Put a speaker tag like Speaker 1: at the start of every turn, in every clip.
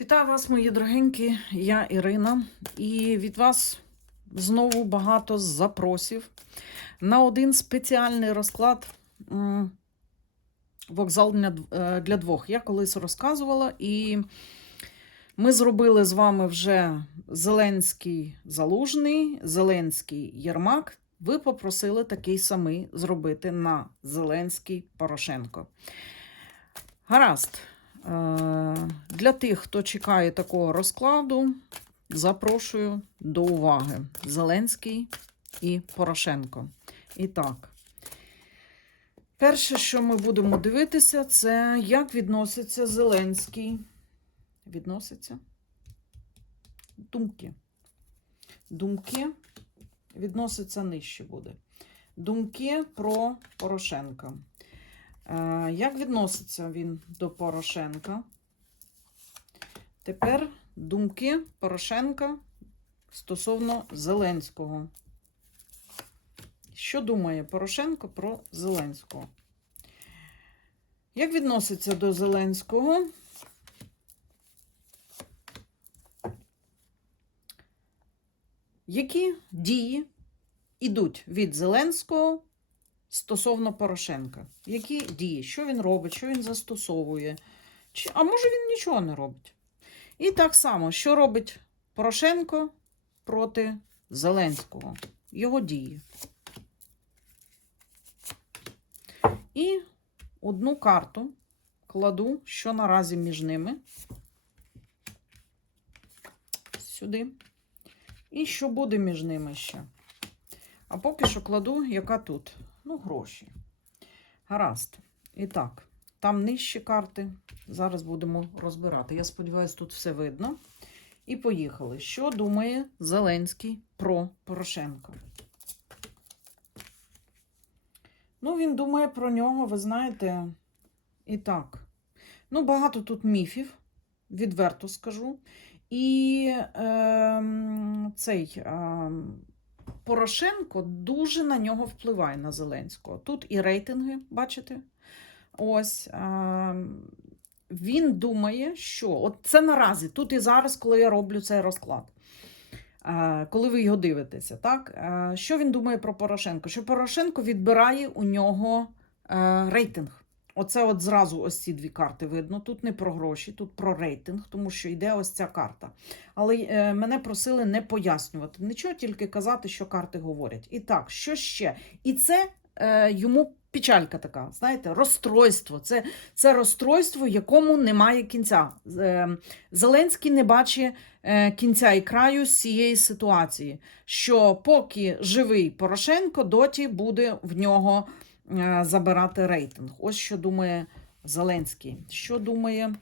Speaker 1: Вітаю вас, мої дорогенькі, я Ірина, і від вас знову багато запросів на один спеціальний розклад вокзал для, е, для двох. Я колись розказувала, і ми зробили з вами вже Зеленський Залужний, Зеленський Єрмак. Ви попросили такий самий зробити на Зеленський Порошенко. Гаразд. Е, Для тих, хто чекає такого розкладу, запрошую до уваги Зеленський і Порошенко. І так, перше, що ми будемо дивитися, це як відноситься Зеленський. Відноситься? Думки. Думки відноситься нижче буде. Думки про Порошенка. Е, Як відноситься він до Порошенка? Тепер думки Порошенка стосовно Зеленського. Що думає Порошенко про Зеленського? Як відноситься до Зеленського? Які дії йдуть від Зеленського стосовно Порошенка. Які дії? Що він робить, що він застосовує? Чи, а може він нічого не робить? І так само, що робить Порошенко проти Зеленського? Його дії. І одну карту кладу, що наразі між ними. Сюди. І що буде між ними ще? А поки що кладу, яка тут? Ну, гроші. Гаразд. І так, там нижчі карти. Зараз будемо розбирати. Я сподіваюся, тут все видно. І поїхали. Що думає Зеленський про Порошенка? Ну, він думає про нього, ви знаєте, і так. Ну, багато тут міфів, відверто скажу. І ем, цей. ем, Порошенко дуже на нього впливає на Зеленського. Тут і рейтинги, бачите? Ось. Він думає, що от це наразі, тут і зараз, коли я роблю цей розклад. Коли ви його дивитеся, так? Що він думає про Порошенко? Що Порошенко відбирає у нього а, рейтинг. Оце от зразу ось ці дві карти видно. Тут не про гроші, тут про рейтинг, тому що йде ось ця карта. Але е, мене просили не пояснювати нічого, тільки казати, що карти говорять. І так, що ще? І це е, йому печалька така, знаєте, розстройство. Це, це розстройство, якому немає кінця. Е, Зеленський не бачить е, кінця і краю цієї ситуації. Що поки живий Порошенко, доті буде в нього забирати рейтинг. Ось що думає Зеленський. Що думає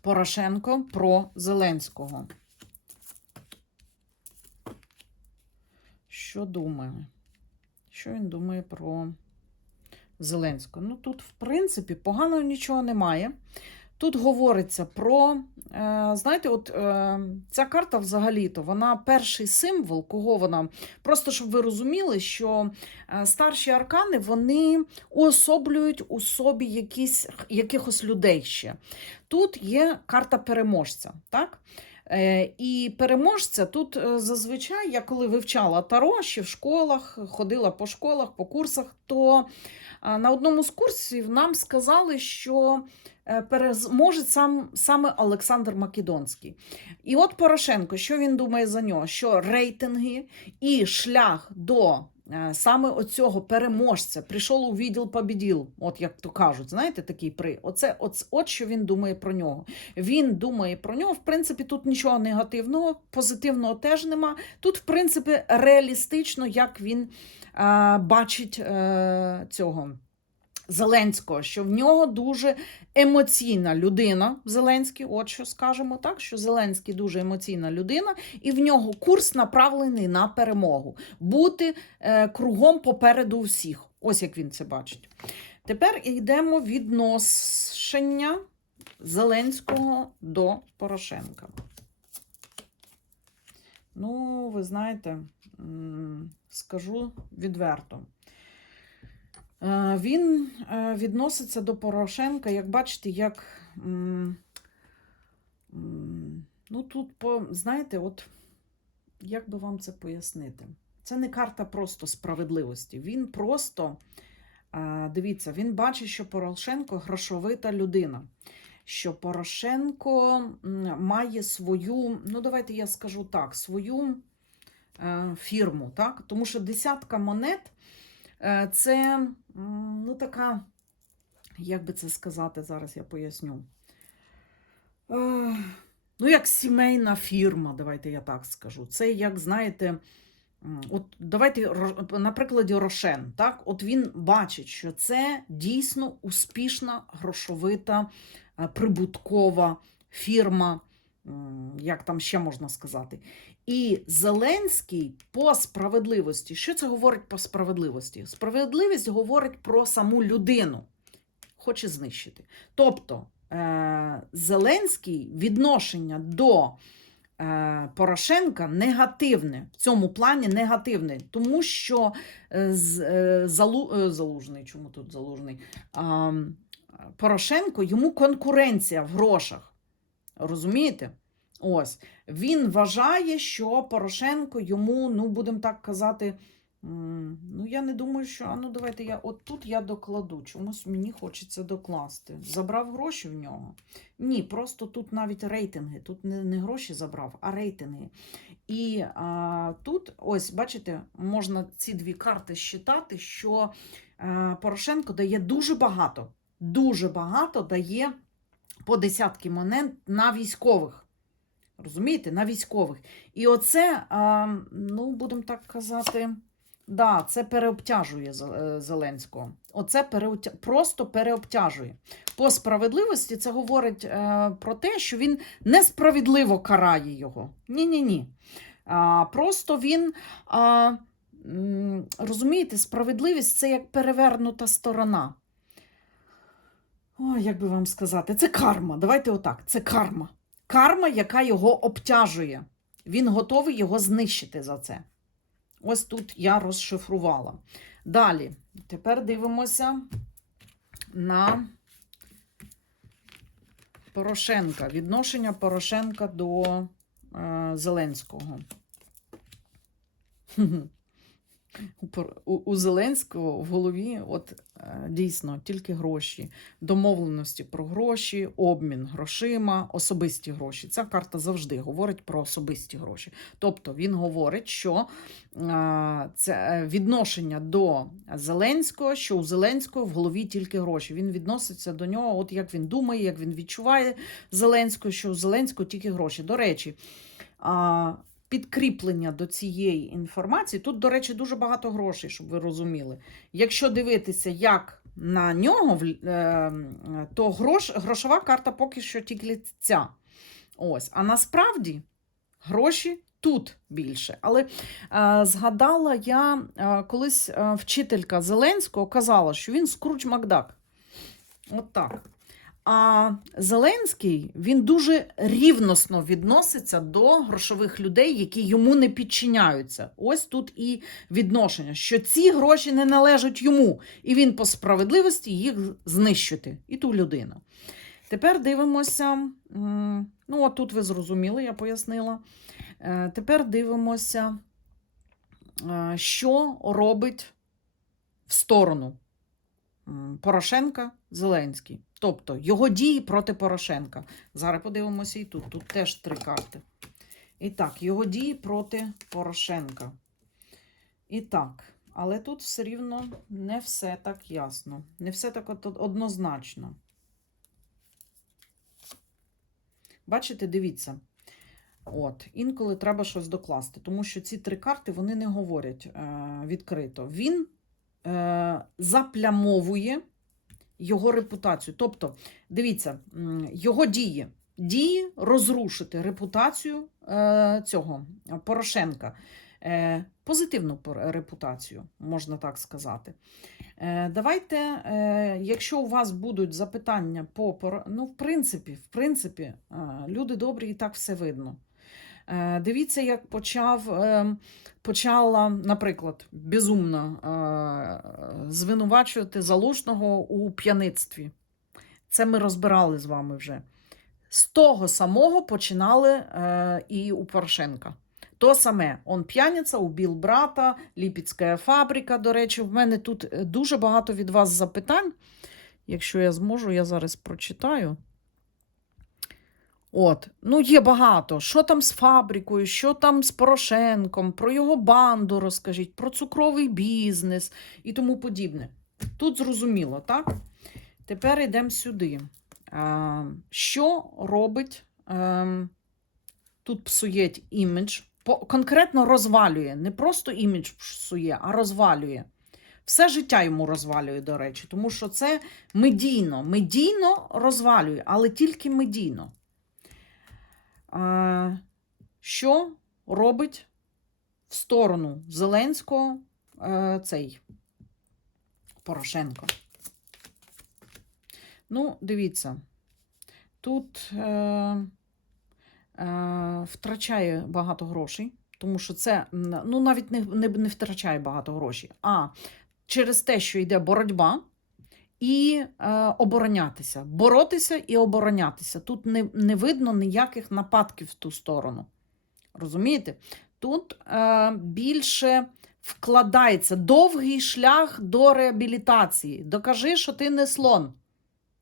Speaker 1: Порошенко про Зеленського? Що думає? Що він думає про Зеленського? Ну, тут, в принципі, поганого нічого немає. Тут говориться про, е, знаєте, от е, ця карта взагалі-то, вона перший символ, кого вона. Просто щоб ви розуміли, що е, старші аркани вони уособлюють у собі якісь, якихось людей ще. Тут є карта переможця, так? Е, І переможця тут е, зазвичай, я коли вивчала таро ще в школах, ходила по школах, по курсах, то на одному з курсів нам сказали, що е, переможець сам, саме Олександр Македонський. І от Порошенко, що він думає за нього? Що рейтинги і шлях до саме оцього переможця прийшов у відділ побіділ, от як то кажуть, знаєте, такий при. Оце, от, от що він думає про нього. Він думає про нього. В принципі, тут нічого негативного, позитивного теж нема. Тут, в принципі, реалістично, як він а, бачить а, цього. Зеленського, що в нього дуже емоційна людина. Зеленський, от що скажемо так, що Зеленський дуже емоційна людина, і в нього курс направлений на перемогу. Бути е, кругом попереду всіх. Ось як він це бачить. Тепер йдемо відношення Зеленського до Порошенка. Ну, ви знаєте, скажу відверто. Е, Він е, відноситься до Порошенка, як бачите, як Ну, тут, знаєте, от як би вам це пояснити? Це не карта просто справедливості. Він просто, е, дивіться, він бачить, що Порошенко грошовита людина. Що Порошенко має свою, ну давайте я скажу так, свою фірму, так? Тому що десятка монет це ну, така, як би це сказати, зараз я поясню. Е, ну, як сімейна фірма, давайте я так скажу. Це як, знаєте, от давайте на прикладі Рошен. Так? От він бачить, що це дійсно успішна, грошовита, е, прибуткова фірма, як там ще можна сказати. І Зеленський по справедливості. Що це говорить по справедливості? Справедливість говорить про саму людину, хоче знищити. Тобто е- Зеленський відношення до е- Порошенка негативне, в цьому плані негативне, тому що е, Залу, Залужний, чому тут Залужний? Порошенко йому конкуренція в грошах. Розумієте? Ось він вважає, що Порошенко йому, ну будемо так казати. Ну, я не думаю, що. А ну давайте я от тут я докладу. Чомусь мені хочеться докласти. Забрав гроші в нього? Ні, просто тут навіть рейтинги. Тут не, не гроші забрав, а рейтинги. І а, тут, ось, бачите, можна ці дві карти считати, що а, Порошенко дає дуже багато. Дуже багато дає по десятки монет на військових. Розумієте, на військових. І оце, ну, будемо так казати, да, це переобтяжує е, Зеленського. Оце переобтя... просто переобтяжує. По справедливості це говорить е, про те, що він несправедливо карає його. Ні-ні-ні. Просто він, розумієте, справедливість це як перевернута сторона. Ой, як би вам сказати, це карма. Давайте отак. Це карма. Карма, яка його обтяжує. Він готовий його знищити за це. Ось тут я розшифрувала. Далі, тепер дивимося на Порошенка. Відношення Порошенка до е, Зеленського. У, Зеленського в голові от е, дійсно тільки гроші, домовленості про гроші, обмін грошима, особисті гроші. Ця карта завжди говорить про особисті гроші. Тобто він говорить, що е, це е, відношення до Зеленського, що у Зеленського в голові тільки гроші. Він відноситься до нього, от як він думає, як він відчуває Зеленського, що у Зеленського тільки гроші. До речі, підкріплення до цієї інформації. Тут, до речі, дуже багато грошей, щоб ви розуміли. Якщо дивитися, як на нього, е, то грош, грошова карта поки що тільки ця. Ось. А насправді гроші тут більше. Але е, згадала я е, колись е, вчителька Зеленського казала, що він Скруч Макдак. От так. А Зеленський він дуже рівносно відноситься до грошових людей, які йому не підчиняються. Ось тут і відношення, що ці гроші не належать йому, і він по справедливості їх знищити, і ту людину. Тепер дивимося. Ну, от тут ви зрозуміли, я пояснила. Е, Тепер дивимося, е, що робить в сторону Порошенка Зеленський. Тобто його дії проти Порошенка. Зараз подивимося і тут. Тут теж три карти. І так, його дії проти Порошенка. І так, але тут все рівно не все так ясно. Не все так однозначно. Бачите, дивіться. От, інколи треба щось докласти, тому що ці три карти вони не говорять е, відкрито. Він е, заплямовує його репутацію. Тобто, дивіться, його дії. Дії розрушити репутацію е, цього е, Порошенка. Е, позитивну репутацію, можна так сказати. Давайте, якщо у вас будуть запитання по ну, в принципі, в принципі, люди добрі і так все видно. Е, Дивіться, як почав, е, почала, наприклад, безумно е, звинувачувати залужного у п'яництві. Це ми розбирали з вами вже. З того самого починали і у Порошенка. То саме, он п'яниця, убив брата, Ліпецька фабрика. До речі, в мене тут дуже багато від вас запитань. Якщо я зможу, я зараз прочитаю. От, ну є багато. Що там з фабрикою, що там з Порошенком, про його банду розкажіть, про цукровий бізнес і тому подібне. Тут зрозуміло, так? Тепер йдемо сюди. А, що робить? ем, тут псує імідж, конкретно розвалює. Не просто імідж псує, а розвалює. Все життя йому розвалює, до речі, тому що це медійно. Медійно розвалює, але тільки медійно. Що робить в сторону Зеленського е, цей Порошенко? Ну, дивіться, тут е, е, втрачає багато грошей, тому що це ну, навіть не, не, не втрачає багато грошей, а через те, що йде боротьба і е, оборонятися. Боротися і оборонятися. Тут не, не видно ніяких нападків в ту сторону. Розумієте? Тут е, більше вкладається довгий шлях до реабілітації. Докажи, що ти не слон.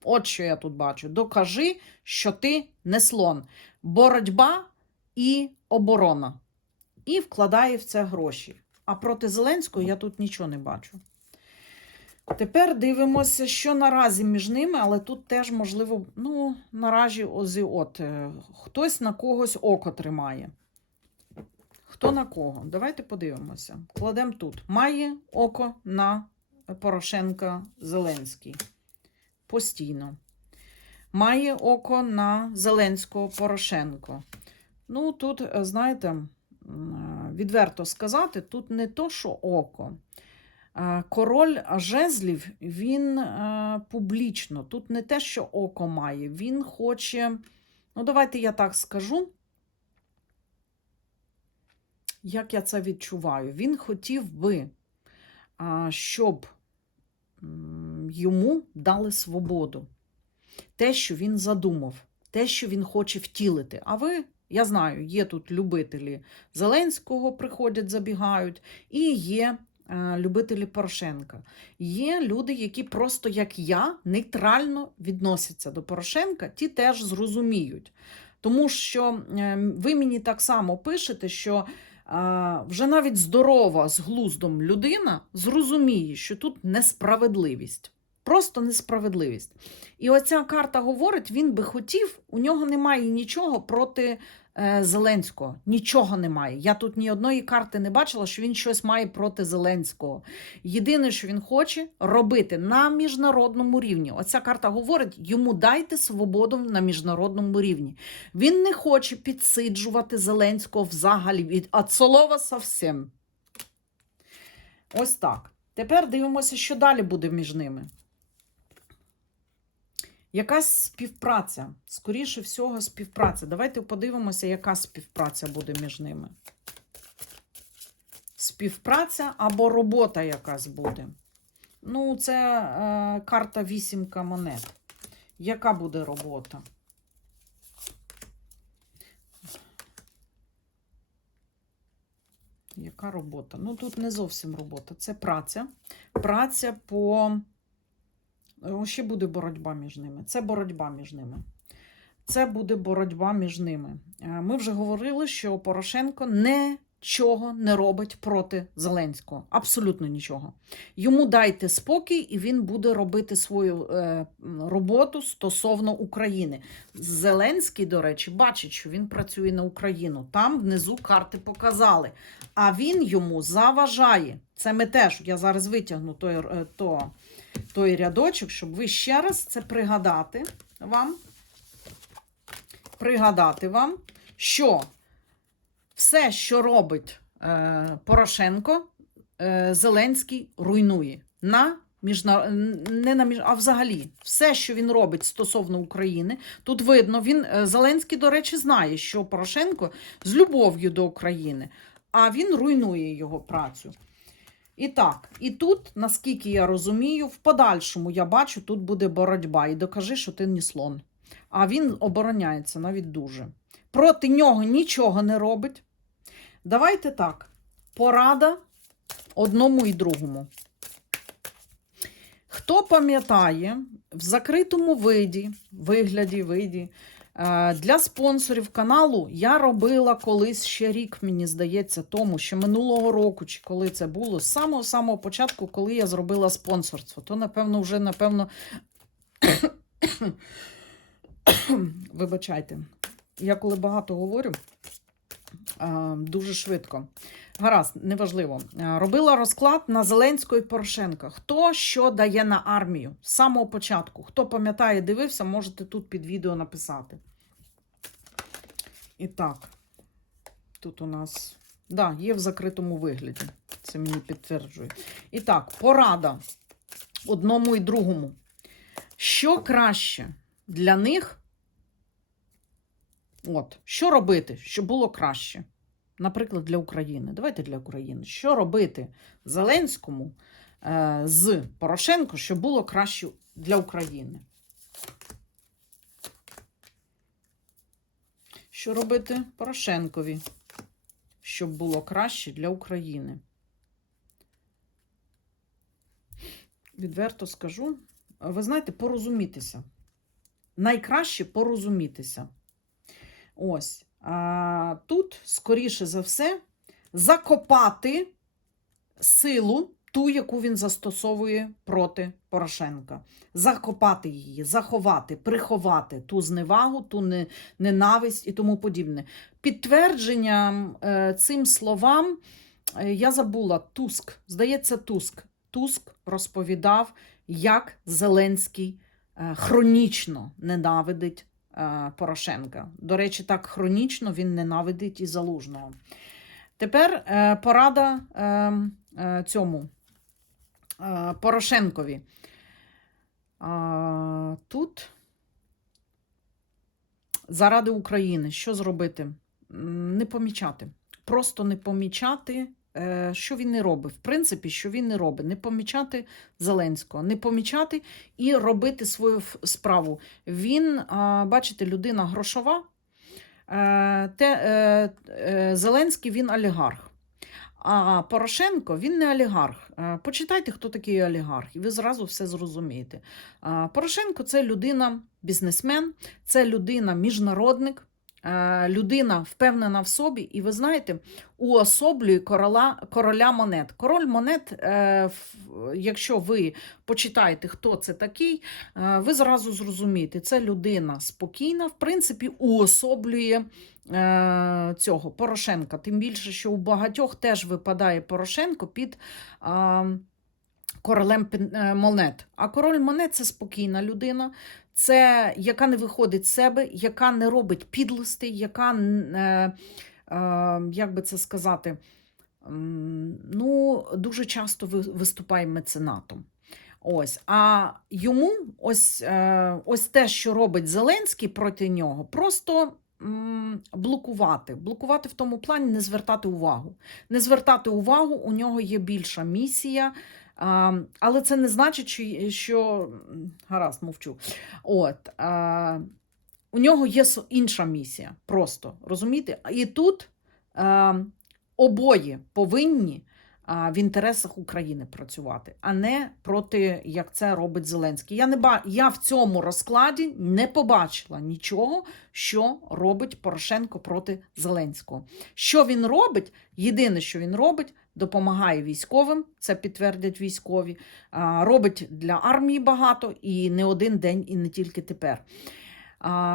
Speaker 1: От що я тут бачу. Докажи, що ти не слон. Боротьба і оборона. І вкладає в це гроші. А проти Зеленського я тут нічого не бачу. Тепер дивимося, що наразі між ними, але тут теж, можливо, ну, наразі озі от. е, Хтось на когось око тримає. Хто на кого? Давайте подивимося. Кладемо тут. Має око на Порошенка Зеленський. Постійно. Має око на Зеленського Порошенко. Ну, тут, е, знаєте, е, відверто сказати, тут не то, що око. Е, Король жезлів, він е, публічно. Тут не те, що око має. Він хоче. Ну, давайте я так скажу. Як я це відчуваю? Він хотів би, щоб йому дали свободу. Те, що він задумав, те, що він хоче втілити. А ви, я знаю, є тут любителі Зеленського, приходять, забігають, і є е, любителі Порошенка. Є люди, які просто, як я, нейтрально відносяться до Порошенка, ті теж зрозуміють. Тому що е, ви мені так само пишете, що вже навіть здорова з глуздом людина зрозуміє, що тут несправедливість. Просто несправедливість. І оця карта говорить, він би хотів, у нього немає нічого проти е, Зеленського. Нічого немає. Я тут ні одної карти не бачила, що він щось має проти Зеленського. Єдине, що він хоче робити на міжнародному рівні. Оця карта говорить: йому дайте свободу на міжнародному рівні. Він не хоче підсиджувати Зеленського взагалі від слова совсем. Ось так. Тепер дивимося, що далі буде між ними. Якась співпраця. Скоріше всього, співпраця. Давайте подивимося, яка співпраця буде між ними. Співпраця або робота якась буде. Ну, це е, карта вісімка монет. Яка буде робота? Яка робота? Ну, тут не зовсім робота. Це праця. Праця по. О, Ще буде боротьба між ними. Це боротьба між ними. Це буде боротьба між ними. Е, Ми вже говорили, що Порошенко нічого не робить проти Зеленського. Абсолютно нічого. Йому дайте спокій, і він буде робити свою е, роботу стосовно України. Зеленський, до речі, бачить, що він працює на Україну. Там внизу карти показали. А він йому заважає. Це ми теж. Я зараз витягну той, е, то, той рядочок, щоб ви ще раз це пригадати вам. Пригадати вам, що все, що робить е, Порошенко, е, Зеленський руйнує на міжна... не на між... а взагалі все, що він робить стосовно України, тут видно, він е, Зеленський, до речі, знає, що Порошенко з любов'ю до України, а він руйнує його працю. І так, і тут, наскільки я розумію, в подальшому я бачу, тут буде боротьба. І докажи, що ти не слон. а він обороняється навіть дуже. Проти нього нічого не робить. Давайте так. Порада одному і другому. Хто пам'ятає, в закритому виді, вигляді, виді, для спонсорів каналу я робила колись ще рік, мені здається, тому що минулого року, чи коли це було, з самого самого початку, коли я зробила спонсорство, то, напевно, вже, напевно, вибачайте, я коли багато говорю, е, дуже швидко. Гаразд, неважливо. Е, Робила розклад на Зеленського і Порошенка. Хто що дає на армію з самого початку? Хто пам'ятає, дивився, можете тут під відео написати. І так, тут у нас, да, є в закритому вигляді. Це мені підтверджує. І так, порада одному і другому. Що краще для них? От, що робити, щоб було краще? Наприклад, для України. Давайте для України. Що робити Зеленському е, з Порошенко, щоб було краще для України? Що робити Порошенкові, щоб було краще для України? Відверто скажу. Ви знаєте, порозумітися. Найкраще порозумітися. Ось. А, тут, скоріше за все, закопати силу, ту, яку він застосовує проти Порошенка. Закопати її, заховати, приховати ту зневагу, ту ненависть і тому подібне. Підтвердженням е, цим словам е, я забула Туск. Здається, Туск. Туск розповідав, як Зеленський е, хронічно ненавидить Порошенка. До речі, так хронічно він ненавидить і Залужного. Тепер е, порада е, е, цьому е, Порошенкові. Тут заради України що зробити? Не помічати. Просто не помічати, е, що він не робить. В принципі, що він не робить. Не помічати Зеленського, не помічати і робити свою справу. Він, бачите, людина грошова. Е, Те, е, е, Зеленський він олігарх. А Порошенко він не олігарх. Е, Почитайте, хто такий олігарх, і ви зразу все зрозумієте. Порошенко це людина, бізнесмен, це людина міжнародник, е, людина впевнена в собі, і ви знаєте, уособлює короля, короля монет. Король монет, е, якщо ви почитаєте, хто це такий, е, ви зразу зрозумієте, це людина спокійна, в принципі, уособлює е, цього Порошенка. Тим більше, що у багатьох теж випадає Порошенко під. е, Королем е, монет. А король монет це спокійна людина, це яка не виходить з себе, яка не робить підлостей, яка, е, е, як би це сказати, ну, дуже часто виступає меценатом. Ось. А йому ось, е, ось те, що робить Зеленський проти нього, просто блокувати. Блокувати в тому плані не звертати увагу. Не звертати увагу, у нього є більша місія. А, але це не значить, що, що гаразд, мовчу. От, а, у нього є інша місія. Просто розумієте? І тут а, обоє повинні в інтересах України працювати, а не проти, як це робить Зеленський. Я не ба... я в цьому розкладі не побачила нічого, що робить Порошенко проти Зеленського. Що він робить? Єдине, що він робить, допомагає військовим, це підтвердять військові, робить для армії багато і не один день, і не тільки тепер.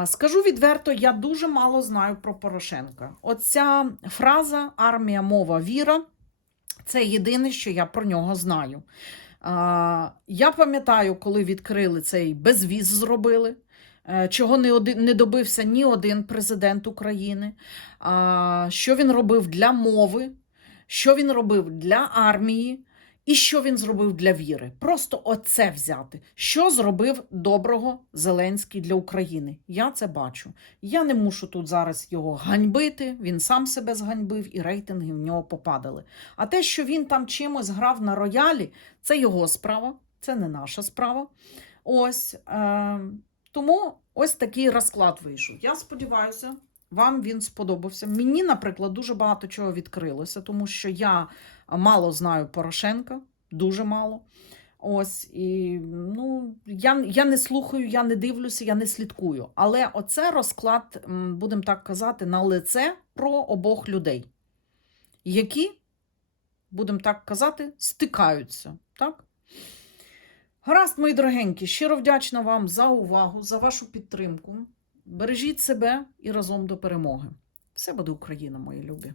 Speaker 1: Скажу відверто, я дуже мало знаю про Порошенка. Оця фраза армія, мова, віра це єдине, що я про нього знаю. Я пам'ятаю, коли відкрили цей безвіз, зробили. е, Чого не один не добився ні один президент України, що він робив для мови, що він робив для армії, і що він зробив для віри. Просто оце взяти. Що зробив доброго Зеленський для України? Я це бачу. Я не мушу тут зараз його ганьбити. Він сам себе зганьбив, і рейтинги в нього попадали. А те, що він там чимось грав на роялі, це його справа, це не наша справа. Ось е, тому Ось такий розклад вийшов. Я сподіваюся, вам він сподобався. Мені, наприклад, дуже багато чого відкрилося, тому що я мало знаю Порошенка, дуже мало. Ось і ну я, я не слухаю, я не дивлюся, я не слідкую. Але оце розклад, будемо так казати, на лице про обох людей, які, будемо так казати, стикаються. Так? Гаразд, мої дорогенькі, щиро вдячна вам за увагу, за вашу підтримку. Бережіть себе і разом до перемоги. Все буде Україна, мої любі.